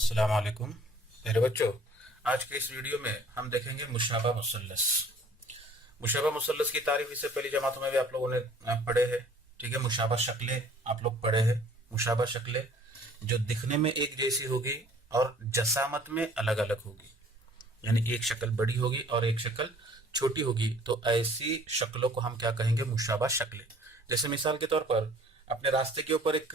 अस्सलाम वालेकुम मेरे बच्चों। आज के इस वीडियो में हम देखेंगे मुशाबा मुसल्लस। मुशाबा मुसल्लस की तारीफ इससे पहली जमातों में भी आप लोगों ने पढ़े हैं। ठीक है, मुशाबा शक्लें आप लोग पढ़े हैं। मुशाबा शक्लें जो दिखने में एक जैसी होगी और जसामत में अलग अलग होगी, यानी एक शक्ल बड़ी होगी और एक शक्ल छोटी होगी, तो ऐसी शक्लों को हम क्या कहेंगे? मुशाबा शक्लें। जैसे मिसाल के तौर पर अपने रास्ते के ऊपर एक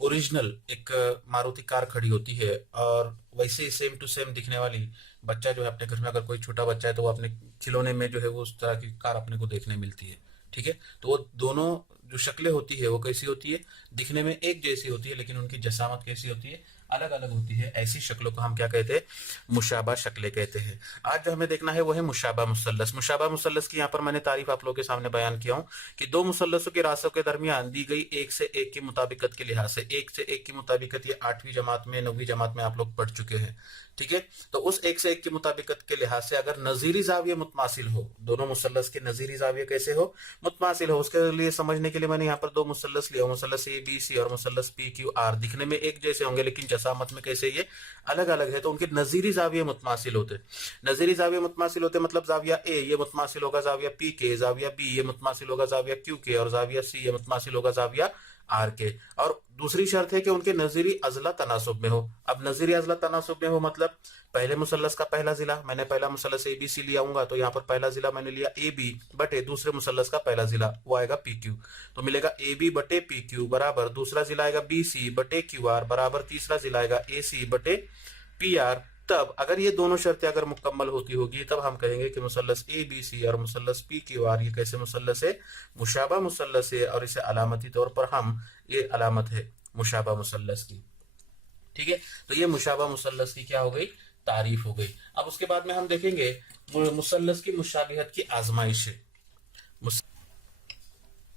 ओरिजिनल एक मारुति कार खड़ी होती है और वैसे ही सेम टू सेम दिखने वाली बच्चा जो है, अपने घर में अगर कोई छोटा बच्चा है तो वो अपने खिलौने में जो है वो उस तरह की कार अपने को देखने मिलती है। ठीक है, तो वो दोनों जो शक्लें होती है वो कैसी होती है? दिखने में एक जैसी होती है, लेकिन उनकी जसामत कैसी होती है? अलग अलग होती है। ऐसी शक्लों को हम क्या कहते हैं? मुशाबा शक्लें कहते हैं। आज जो हमें देखना है वो है मुशाबा मुसल्लस। मुशाबा मुसल्लस की यहाँ पर मैंने तारीफ आप लोगों के सामने बयान किया हूँ कि दो मुसल्लसों के रास्तों के दरमियान दी गई एक से एक की मुताबिकत के लिहाज से, एक से एक की मुताबिकत ये 8वीं जमात में 9वीं जमात में आप लोग पढ़ चुके हैं। ठीक है, तो उस एक से एक की मुताबिकत के लिहाज से अगर नजीरी जाविया मुतमासिल हो, दोनों मुसल्लस के नजीरी जाविया कैसे हो? मुतमासिल हो। उसके लिए समझने के लिए मैंने यहाँ पर दो मुसल्लस लिया, मुसल्लस ए बी सी और मुसल्लस पी क्यू आर। दिखने में एक जैसे होंगे लेकिन जसामत में कैसे ये अलग अलग है, तो उनके नजीरी जाविया मुतमासिल होते। नजीरी जाविया मुतमासिल होते मतलब जाविया ए ये मुतमासिल होगा जाविया पी के, जाविया बी ये मुतमासिल होगा जाविया क्यू के, और जाविया सी ये मुतमासिल होगा जाविया आर के। और दूसरी शर्त है कि उनके नजीरी अजला तनासुब में हो। अब नजीरी अजला तनासुब में हो मतलब पहले मुसल्लस का पहला जिला, मैंने पहला मुसल्लस ए बी सी लिया हूंगा तो यहाँ पर पहला जिला मैंने लिया ए बी बटे दूसरे मुसल्लस का पहला जिला वो आएगा पी क्यू, तो मिलेगा ए बी बटे पी क्यू बराबर दूसरा जिला आएगा बी सी बटे क्यू आर बराबर तीसरा जिला आएगा ए सी बटे पी आर। तब अगर ये दोनों शर्तें अगर मुकम्मल होती होगी तब हम कहेंगे कि मुसल्लस ए बी सी और मुसल्लस पी क्यू आर ये कैसे मुसल्लस है? मुशाबा मुसल्लस है, और इसे अलामती तौर पर हम ये अलामत है मुशाबा मुसल्लस की। ठीक है, तो ये मुशाबा मुसल्लस की क्या हो गई? तारीफ हो गई। अब उसके बाद में हम देखेंगे मुसल्लस की मुशाबिहत की आजमाइश है।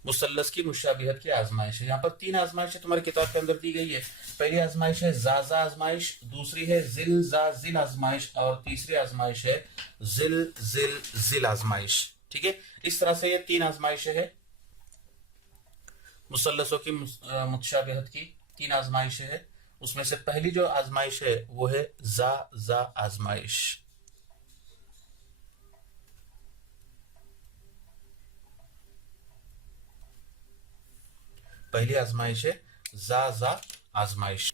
मुसल्लस की मुशाबिहत की आजमाइश है। यहाँ पर 3 आजमाइशें तुम्हारी किताब के अंदर दी गई है। पहली आजमाइश है जाजा आजमाइश, दूसरी है जिल जा जिल आजमाइश, और तीसरी आजमाइश है जिल जिल जिल आजमाइश। ठीक है, इस तरह से ये 3 आजमाइशें है मुसल्लसों की मुशाबिहत की 3 आजमाइशें है। उसमें से पहली जो आजमाइश है वो है जा आजमाइश। पहली आजमाइश है जा आजमाइश,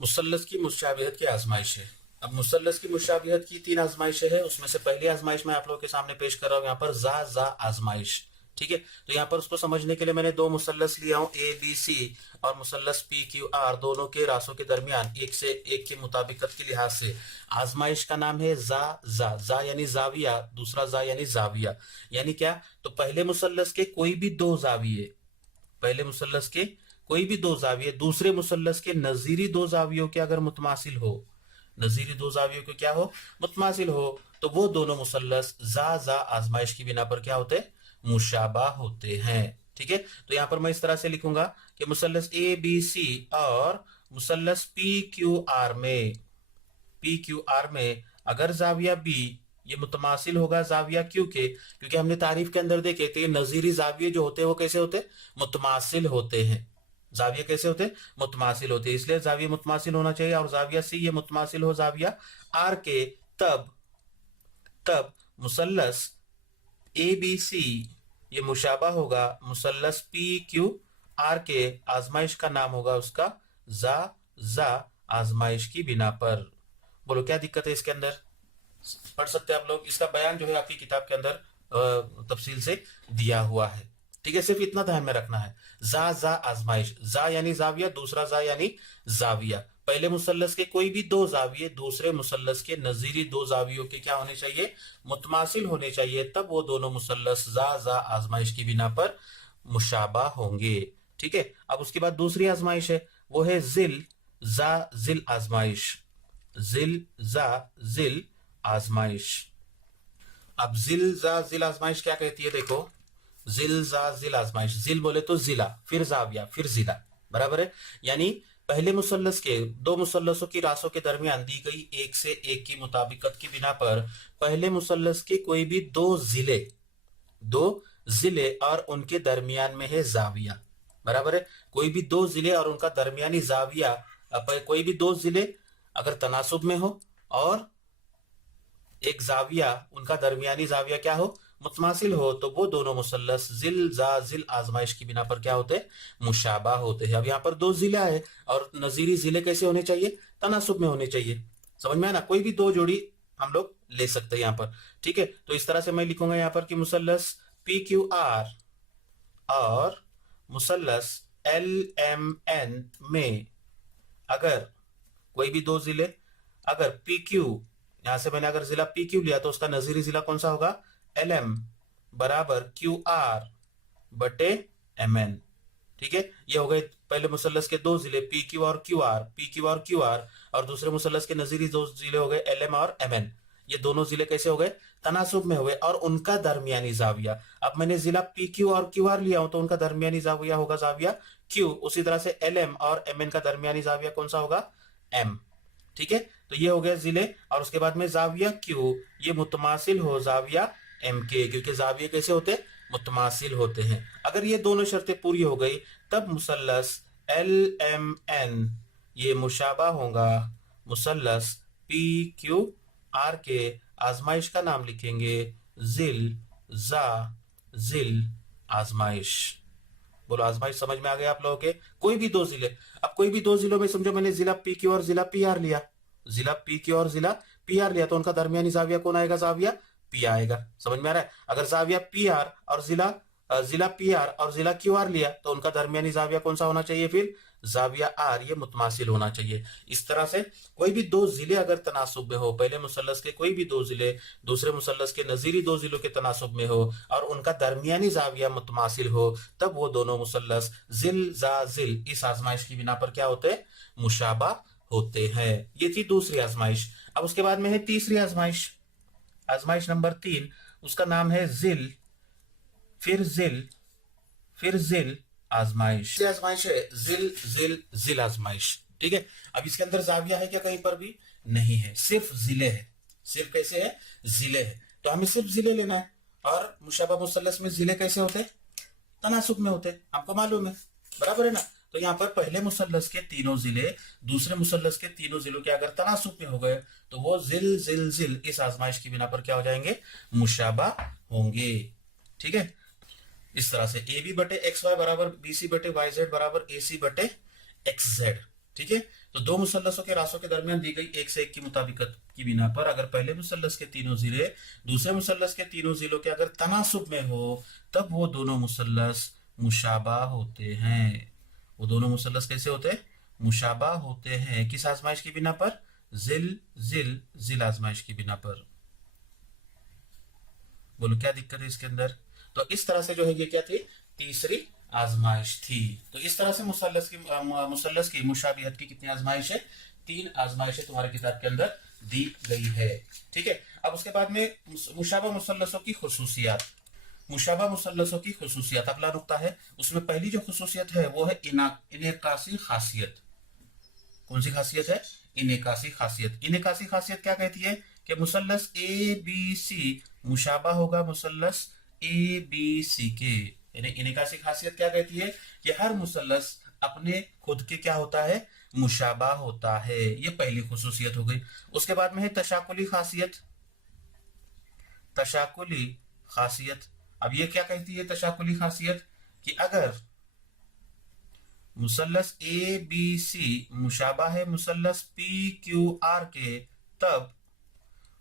मुसल्लस की मुशाबिहत की आजमाइश है। अब मुसल्लस की मुशाबिहत की 3 आजमाइशें है, उसमें से पहली आजमाइश मैं आप लोगों के सामने पेश कर रहा हूं यहाँ पर जा आजमाइश। ठीक है, तो यहाँ पर उसको समझने के लिए मैंने दो मुसल्लस लिया हूं ए बी सी और मुसल्लस पी क्यू आर, दोनों के रास्तों के दरमियान एक से एक की मुताबिकत के लिहाज से आजमाइश का नाम है जा यानी जाविया, दूसरा जा यानी जाविया। यानी क्या? तो पहले मुसल्लस के कोई भी दो जाविये, पहले मुसल्लस के कोई भी दो जाविये दूसरे मुसल्लस के नजीरी दो जावियों के अगर मुतमासिल हो, नजीरी दो जावियों के क्या हो? मुतमासिल हो, तो वो दोनों मुसल्लस जा आजमाइश की बिना पर क्या होते हैं? मुशाबा होते हैं। ठीक है, तो यहां पर मैं इस तरह से लिखूंगा कि मुसल्लस ए बी सी और मुसल्लस पी क्यू आर में अगर जाविया बी ये मुतमासिल होगा जाविया क्यू के, क्योंकि हमने तारीफ के अंदर देखे थे नजीरी जाविये जो होते हैं वो कैसे होते हैं? मुतमासिल होते हैं। जाविया कैसे होते हैं? मुतमासिल होते हैं, इसलिए जाविया मुतमासिल होना चाहिए। और जाविया सी ये मुतमासिल हो जाविया आर के, तब मुसल्लस ए बी सी ये मुशाबा होगा मुसल्लस पी क्यू आर के, आजमाइश का नाम होगा उसका जा आजमाइश की बिना पर। बोलो क्या दिक्कत है इसके अंदर? पढ़ सकते हैं आप लोग, इसका बयान जो है आपकी किताब के अंदर तफसील से दिया हुआ है। ठीक है, सिर्फ इतना ध्यान में रखना है। जा आजमाइश, जा यानी जाविया, दूसरा जा यानी जाविया। पहले मुसल्लस के कोई भी दो जाविये दूसरे मुसल्लस के नजीरी दो जावियों के क्या होने चाहिए? मुतमासिल होने चाहिए, तब वो दोनों मुसल्लस जा आजमाइश की बिना पर मुशाबा होंगे। ठीक है, अब उसके बाद दूसरी आजमाइश है वो है जिल जा जिल आजमाइश, जिल जा जिल आजमाइश। अब जिल जा जिल आजमाइश क्या कहती है? देखो, जिल जा जिल आजमाइश, जिल बोले तो जिला, फिर जाविया, फिर जिला, बराबर है। यानी पहले मुसल्लस के दो मुसल्लसों की रासों के दरमियान दी गई एक से एक की मुताबिकत की बिना पर पहले मुसल्लस के कोई भी दो जिले और उनके दरमियान में है जाविया, बराबर है। कोई भी दो जिले और उनका दरमियानी जाविया कोई भी दो जिले अगर तनासुब में हो और एक जाविया उनका दरमियानी जाविया क्या हो, मुतमासिल हो, तो वो दोनों मुसल्लस जिल जा जिल आजमाइश की बिना पर क्या होते हैं, मुशाबा होते हैं। अब यहाँ पर दो जिला है और नजीरी जिले कैसे होने चाहिए, तनासुब में होने चाहिए। समझ में आया ना, कोई भी दो जोड़ी हम लोग ले सकते हैं यहाँ पर। ठीक है, तो इस तरह से मैं लिखूंगा यहाँ पर कि मुसल्लस पी क्यू आर और मुसल्लस एल एम एन में अगर कोई भी दो जिले, अगर पी क्यू, यहां से मैंने अगर जिला पी क्यू लिया तो उसका नजीरी जिला कौन सा होगा, एल एम बराबर क्यू आर बटे एम एन। ठीक है, ये हो गए पहले मुसल्लस के दो जिले पी क्यू और क्यू आर, पी क्यू और क्यू आर, और दूसरे मुसल्लस के नजीरी दो जिले हो गए एल एम और एम एन। ये दोनों जिले कैसे हो गए, तनासुब में हुए और उनका दरमियानी जाविया। अब मैंने जिला पी क्यू और क्यू आर लिया हूं तो उनका दरमियानी जाविया होगा जाविया क्यू, उसी तरह से एल एम और एम एन का दरमियानी जाविया कौन सा होगा, एम। ठीक है, तो ये हो गया जिले, और उसके बाद में जाविया क्यू ये मुतमासिल हो जाविया एम के, क्योंकि जाविये कैसे होते हैं, मुतमासिल होते हैं। अगर ये दोनों शर्तें पूरी हो गई तब मुसल्लस एल एम एन ये मुशाबा होगा मुसल्लस पी क्यू आर के। आजमाइश का नाम लिखेंगे जिल जा जिल आजमाइश। बोलो आजमाइश समझ में आ गया आप लोगों के, कोई भी दो जिले। अब कोई भी दो जिलों में समझो मैंने जिला पी क्यू और जिला पी आर लिया, जिला पी क्यू और जिला पी आर लिया तो उनका दरमियानी जाविया कौन आएगा, जाविया पी आएगा। समझ में आ रहा है, अगर जाविया पी आर और जिला पी आर और जिला क्यू आर लिया तो उनका दरमियानी जाविया कौन सा होना चाहिए, फिर जाविया आर, ये मुतमासिल होना चाहिए। इस तरह से कोई भी दो जिले अगर तनासुब में हो, पहले मुसल्लस के कोई भी दो जिले दूसरे मुसल्लस के नजीरी दो जिलों के तनासुब में हो और उनका दरमियानी जाविया मुतमासिल हो, तब वो दोनों मुसल्लस जिल जा जिल इस आजमाइश की बिना पर क्या होते हैं, मुशाबा होते हैं। ये थी दूसरी आजमाइश। अब उसके बाद में है तीसरी आजमाइश, आजमाइश नंबर 3, उसका नाम है जिल फिर जिल आजमाइश। आजमाइश है जिल जिल जिल आजमाइश। ठीक है, अब इसके अंदर जाविया है क्या, कहीं पर भी नहीं है, सिर्फ जिले है। सिर्फ कैसे है, जिले है, तो हमें सिर्फ जिले लेना है। और मुशाबा मुसल्लस में जिले कैसे होते हैं, तनासुब में होते हैं, आपको मालूम है, बराबर है ना। तो यहाँ पर पहले मुसल्लस के तीनों जिले दूसरे मुसल्लस के तीनों जिलों के अगर तनासुब में हो गए तो वो जिल जिल जिल इस आजमाइश की बिना पर क्या हो जाएंगे, मुशाबा होंगे। ठीक है, इस तरह से ए बी बटे एक्स वाई बराबर बी सी बटे वाई जेड बराबर ए सी बटे एक्स जेड। ठीक है, तो दो मुसल्लसों के रासों के दरमियान दी गई एक से एक की मुताबिकत की बिना पर अगर पहले मुसल्लस के तीनों जिले दूसरे मुसल्लस के तीनों जिलों के अगर तनासुब में हो तब वो दोनों मुसल्लस मुशाबा होते हैं। वो दोनों मुसल्लस कैसे होते हैं, मुशाबा होते हैं। किस आजमाइश की बिना पर, जिल जिल जिल आजमाइश की बिना पर। बोलो क्या दिक्कत है इसके अंदर। तो इस तरह से जो है ये क्या थी, तीसरी आजमाइश थी। तो इस तरह से मुसल्लस की मुशाबिहत की कितनी आजमाइश है, 3 आजमाइशें तुम्हारे किताब के अंदर दी गई है। ठीक है, अब उसके बाद में मुशाबा मुसल्लसों की खुसूसियात। मुशाबा मुसल्लसों की खुसूसियात अगला नुक्ता है, उसमें पहली जो खुसूसियत है वो है इनेकासी खासियत। कौन सी खासियत है, इनेकासी खासियत। इनेकासी खासियत क्या कहती है कि मुसल्लस ए बी सी मुशाबा होगा मुसल्लस ए बी सी के। यानी इनेकासी खासियत क्या कहती है कि हर मुसल्लस अपने खुद के क्या होता है, मुशाबा होता है। ये पहली खुसूसियत हो गई। उसके बाद में है तशाकुली खासियत। तशाकुली खासियत, अब ये क्या कहती है तशाकुली खासियत, कि अगर मुसल्लस ए बी सी मुशाबा है मुसल्लस पी क्यू आर के, तब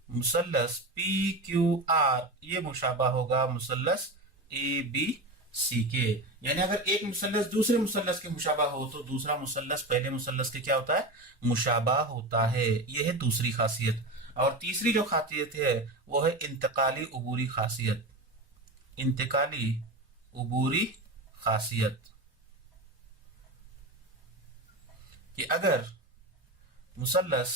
मुसल्लस पी क्यू आर ये मुशाबा होगा मुसल्लस ए बी सी के। यानी अगर एक मुसल्लस दूसरे मुसल्लस के मुशाबा हो तो दूसरा मुसल्लस पहले मुसल्लस के क्या होता है, मुशाबा होता है। यह है दूसरी खासियत। और तीसरी जो खासियत है वो है इंतकाली उबूरी खासियत। इंतकाली उबूरी खासियत, कि अगर मुसल्लस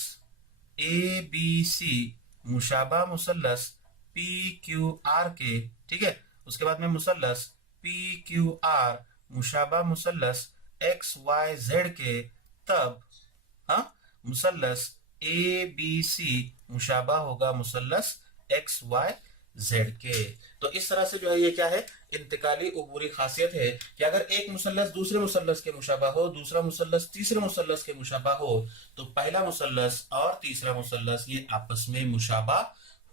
ए बी सी मुशाबा मुसल्लस पी क्यू आर के, ठीक है, उसके बाद में मुसल्लस पी क्यू आर मुशाबा मुसल्लस एक्स वाई जेड के, तब मुसल्लस ए बी सी मुशाबा होगा मुसल्लस एक्स वाई जेड के। तो इस तरह से जो है ये क्या है, इंतकाली उबूरी खासियत है कि अगर एक मुसल्लस दूसरे मुसल्लस के मुशाबा हो, दूसरा मुसल्लस तीसरे मुसल्लस के मुशाबा हो, तो पहला मुसल्लस और तीसरा मुसल्लस ये आपस में मुशाबा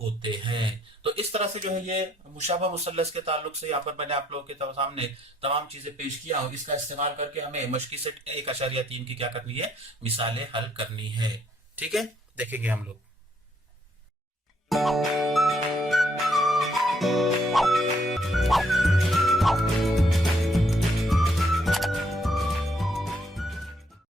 होते हैं। तो इस तरह से जो है ये मुशाबा मुसल्लस के ताल्लुक से यहाँ पर मैंने आप लोगों के सामने तमाम चीजें पेश किया हूँ। इसका इस्तेमाल करके हमें मशकी सेट 1.3 की क्या करनी है, मिसालें हल करनी है। ठीक है, देखेंगे हम लोग।